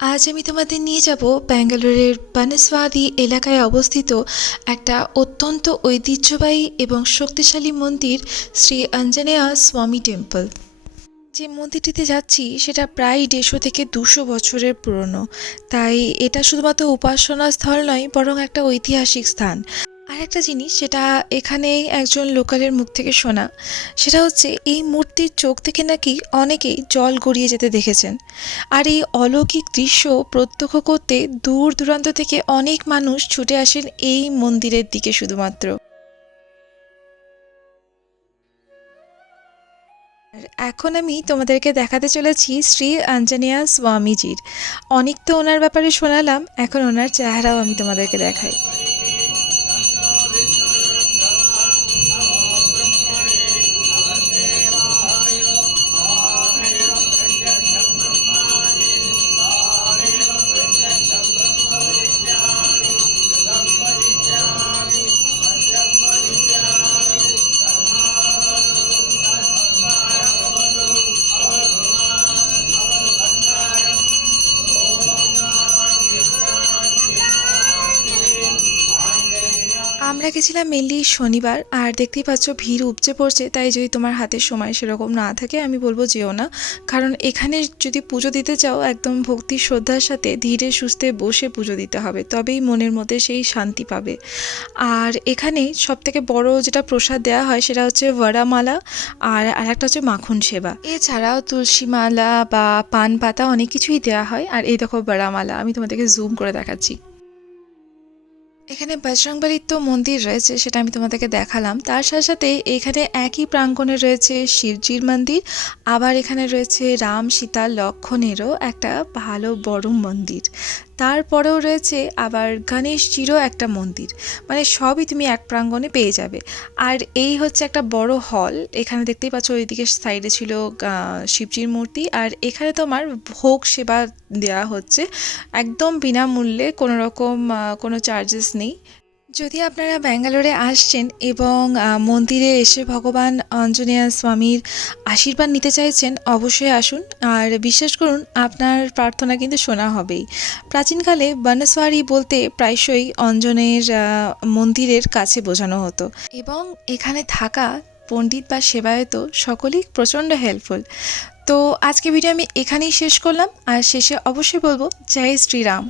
আজ আমি তোমাদের নিয়ে যাব ব্যাঙ্গালোরের বানসওয়াদি এলাকায় অবস্থিত একটা অত্যন্ত ঐতিহ্যবাহী এবং শক্তিশালী মন্দির, শ্রী আঞ্জনেয়া স্বামী টেম্পল। যে মন্দিরটিতে যাচ্ছি সেটা প্রায় 150 থেকে 200 বছরের পুরনো। তাই এটা শুধুমাত্র উপাসনা স্থল নয়, বরং একটা ঐতিহাসিক স্থান। আর একটা জিনিস সেটা এখানে একজন লোকালের মুখ থেকে শোনা, সেটা হচ্ছে এই মূর্তির চোখ থেকে নাকি অনেকেই জল গড়িয়ে যেতে দেখেছেন। আর এই অলৌকিক দৃশ্য প্রত্যক্ষ করতে দূর দূরান্ত থেকে অনেক মানুষ ছুটে আসেন এই মন্দিরের দিকে শুধুমাত্র। আর এখন আমি তোমাদেরকে দেখাতে চলেছি শ্রী আঞ্জনেয়া স্বামীজির। অনেক তো ওনার ব্যাপারে শোনালাম, এখন ওনার চেহারাও আমি তোমাদেরকে দেখাই। আমরা গেছিলাম মেনলি শনিবার, আর দেখতেই পাচ্ছ ভিড় উপচে পড়ছে। তাই যদি তোমার হাতে সময় সেরকম না থাকে আমি বলবো যেও না, কারণ এখানে যদি পুজো দিতে চাও একদম ভক্তি শ্রদ্ধার সাথে ধীরে সুস্থে বসে পুজো দিতে হবে, তবেই মনের মধ্যে সেই শান্তি পাবে। আর এখানে সবথেকে বড় যেটা প্রসাদ দেওয়া হয় সেটা হচ্ছে বড়ামালা, আর আরেকটা হচ্ছে মাখন সেবা। এছাড়াও তুলসী মালা বা পান পাতা অনেক কিছুই দেওয়া হয়। আর এই দেখো বড়ামালা, আমি তোমাদেরকে জুম করে দেখাচ্ছি। এখানে বজরংবলীর তো মন্দির রয়েছে, সেটা আমি তোমাদেরকে দেখালাম। তার সাথে সাথে এখানে একই প্রাঙ্গণে রয়েছে শিবজির মন্দির, আবার এখানে রয়েছে রাম সীতা লক্ষ্মণেরও একটা ভালো বড় মন্দির। তারপরেও রয়েছে আবার গণেশজিরও একটা মন্দির। মানে সবই তুমি এক প্রাঙ্গণে পেয়ে যাবে। আর এই হচ্ছে একটা বড় হল। এখানে দেখতেই পাচ্ছ ওইদিকে সাইডে ছিল শিবজির মূর্তি, আর এখানে তোমার ভোগ সেবা দেওয়া হচ্ছে একদম বিনামূল্যে, কোনো রকম কোনো চার্জেস নেই। যদি আপনারা ব্যাঙ্গালোরে আসছেন এবং মন্দিরে এসে ভগবান আঞ্জনেয়া স্বামীর আশীর্বাদ নিতে চাইছেন, অবশ্যই আসুন। আর বিশ্বাস করুন, আপনার প্রার্থনা কিন্তু শোনা হবেই। প্রাচীনকালে বনসওয়ারি বলতে প্রায়শই অঞ্জনের মন্দিরের কাছে বোঝানো হতো, এবং এখানে থাকা পণ্ডিত বা সেবায়ত সকলেই প্রচণ্ড হেল্পফুল। তো আজকে ভিডিও আমি এখানেই শেষ করলাম, আর শেষে অবশ্যই বলবো জয় শ্রীরাম।